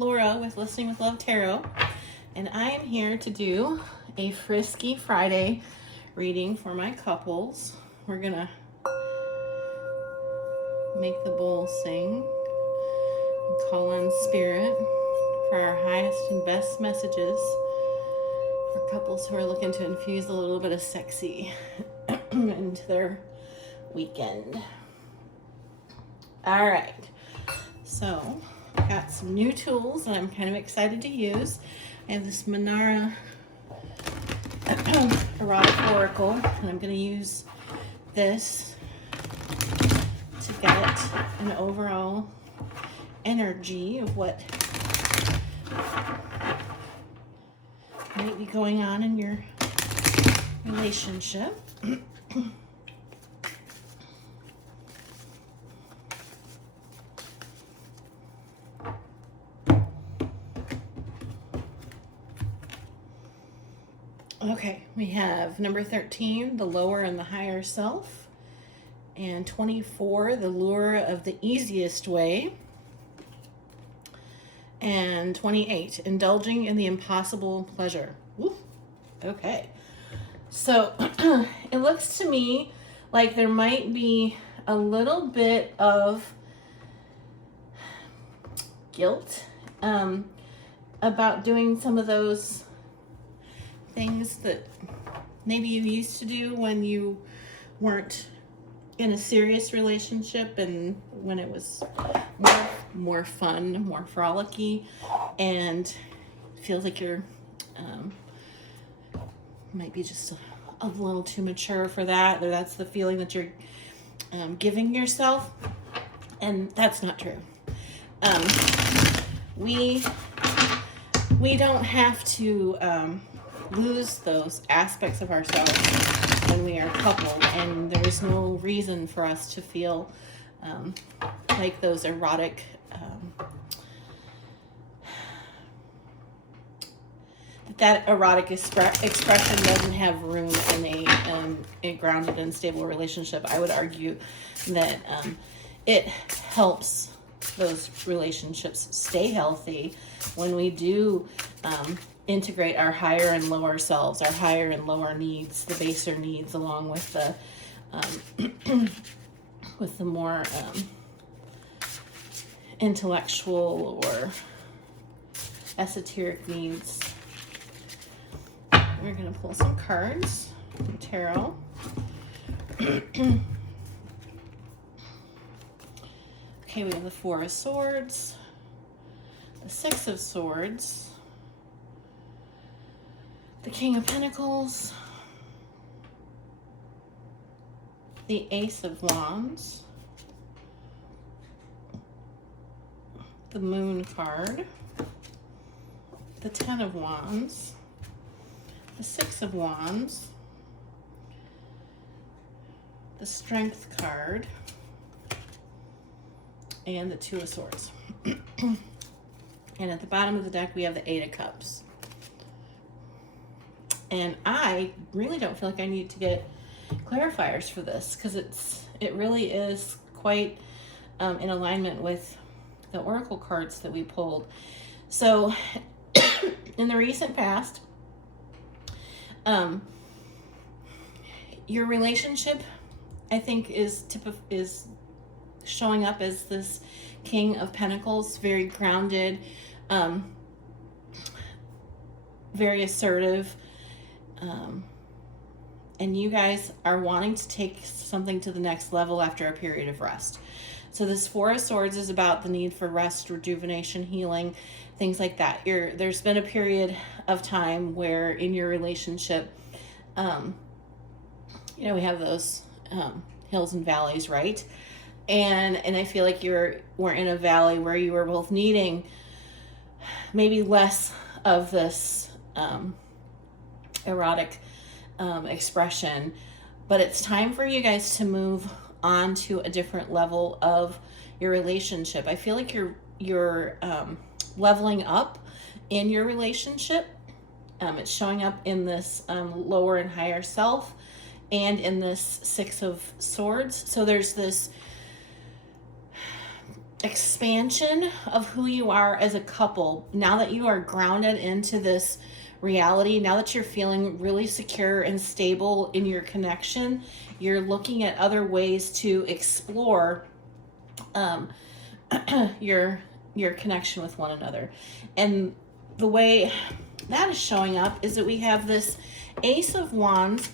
Laura with Listening with Love Tarot, and I am here to do a Frisky Friday reading for my couples. We're gonna make the bowl sing and call on spirit for our highest and best messages for couples who are looking to infuse a little bit of sexy into their weekend. All right, so got some new tools that I'm kind of excited to use. I have this Manara Erotic Oracle, and I'm going to use this to get an overall energy of what might be going on in your relationship. Okay, we have number 13, the lower and the higher self, and 24, the lure of the easiest way, and 28, indulging in the impossible pleasure. Woo. Okay, so it looks to me like there might be a little bit of guilt about doing some of those things that maybe you used to do when you weren't in a serious relationship and when it was more fun, more frolicky, and feels like you're might be just a little too mature for that, or that's the feeling that you're giving yourself, and that's not true. We don't have to lose those aspects of ourselves when we are coupled, and there's no reason for us to feel like those erotic that erotic expression doesn't have room in a grounded and stable relationship. I would argue that it helps those relationships stay healthy when we do integrate our higher and lower selves, our higher and lower needs, the baser needs, along with the with the more intellectual or esoteric needs. We're going to pull some cards from tarot. Okay, we have the Four of Swords, the Six of Swords, the King of Pentacles, the Ace of Wands, the Moon card, the Ten of Wands, the Six of Wands, the Strength card, and the Two of Swords. And at the bottom of the deck, we have the Eight of Cups. And I really don't feel like I need to get clarifiers for this, because it really is quite in alignment with the oracle cards that we pulled. So in the recent past, your relationship, I think, is showing up as this King of Pentacles, very grounded, very assertive, and you guys are wanting to take something to the next level after a period of rest. So this Four of Swords is about the need for rest, rejuvenation, healing, things like that. There's been a period of time where in your relationship, we have those hills and valleys, right? And I feel like we're in a valley where you were both needing maybe less of this erotic expression, but it's time for you guys to move on to a different level of your relationship. I feel like you're leveling up in your relationship. It's showing up in this lower and higher self, and in this Six of Swords. So there's this expansion of who you are as a couple. Now that you are grounded into this reality, now that you're feeling really secure and stable in your connection, you're looking at other ways to explore your connection with one another. And the way that is showing up is that we have this Ace of Wands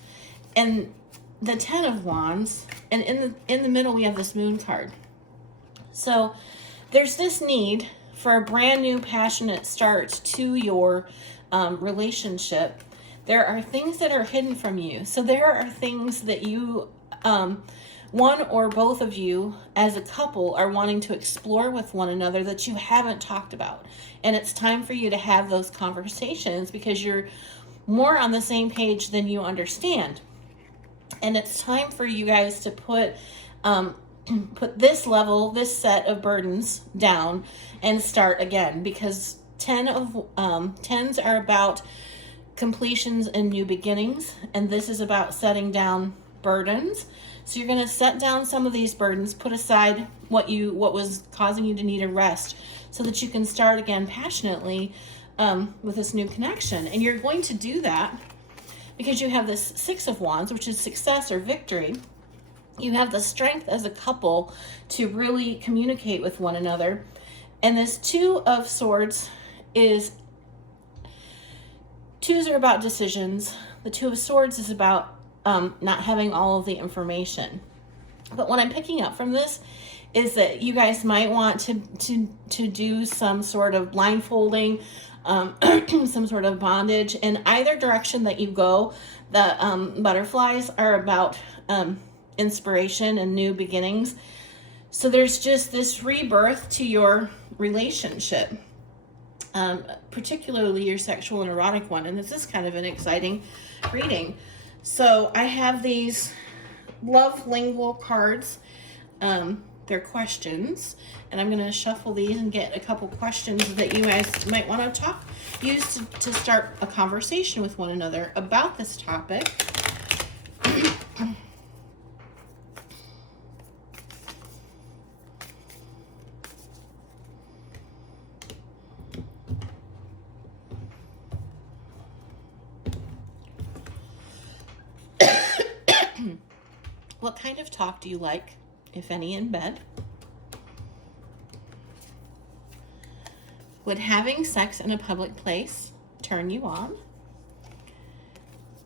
and the Ten of Wands, and in the middle we have this Moon card. So there's this need for a brand new passionate start to your relationship. There are things that are hidden from you. So there are things that you, one or both of you as a couple, are wanting to explore with one another that you haven't talked about. And it's time for you to have those conversations because you're more on the same page than you understand. And it's time for you guys to put this set of burdens down and start again, because tens are about completions and new beginnings, and this is about setting down burdens. So you're going to set down some of these burdens, put aside what was causing you to need a rest, so that you can start again passionately with this new connection. And you're going to do that because you have this Six of Wands, which is success or victory. You have the strength as a couple to really communicate with one another. And this Two of Swords twos are about decisions. The Two of Swords is about not having all of the information. But what I'm picking up from this is that you guys might want to do some sort of blindfolding, some sort of bondage. In either direction that you go, the butterflies are about inspiration and new beginnings. So there's just this rebirth to your relationship, particularly your sexual and erotic one. And this is kind of an exciting reading. So I have these love lingual cards. They're questions, and I'm going to shuffle these and get a couple questions that you guys might want to use to start a conversation with one another about this topic. What kind of talk do you like, if any, in bed? Would having sex in a public place turn you on?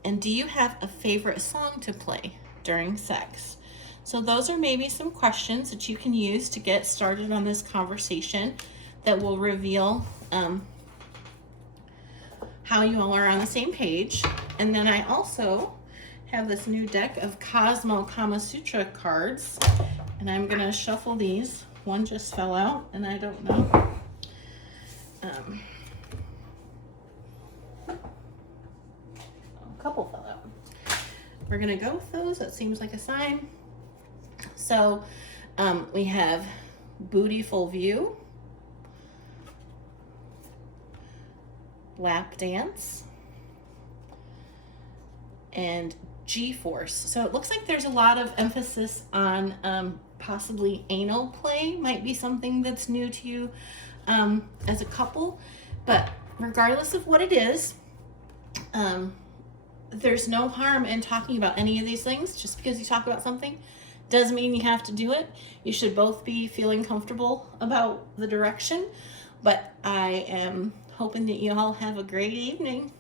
And do you have a favorite song to play during sex? So those are maybe some questions that you can use to get started on this conversation that will reveal how you all are on the same page. And then I also have this new deck of Cosmo Kama Sutra cards, and I'm gonna shuffle these. One just fell out, and I don't know. A couple fell out. We're gonna go with those. That seems like a sign. So we have Bootyful View, Lap Dance, and G-Force. So it looks like there's a lot of emphasis on possibly anal play might be something that's new to you as a couple. But regardless of what it is, there's no harm in talking about any of these things. Just because you talk about something doesn't mean you have to do it. You should both be feeling comfortable about the direction. But I am hoping that you all have a great evening.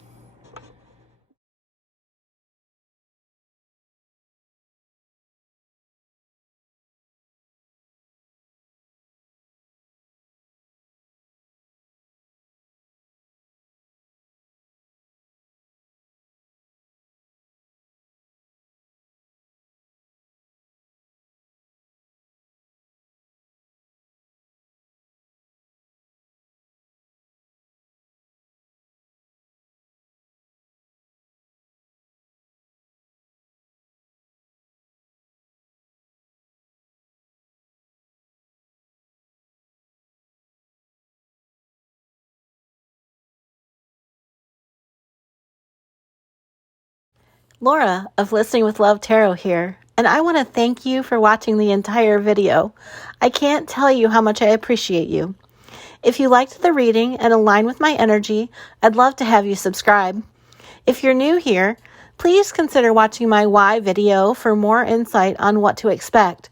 Laura of Listening with Love Tarot here, and I want to thank you for watching the entire video. I can't tell you how much I appreciate you. If you liked the reading and align with my energy, I'd love to have you subscribe. If you're new here, please consider watching my why video for more insight on what to expect.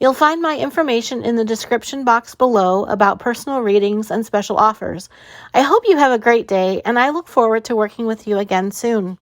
You'll find my information in the description box below about personal readings and special offers. I hope you have a great day, and I look forward to working with you again soon.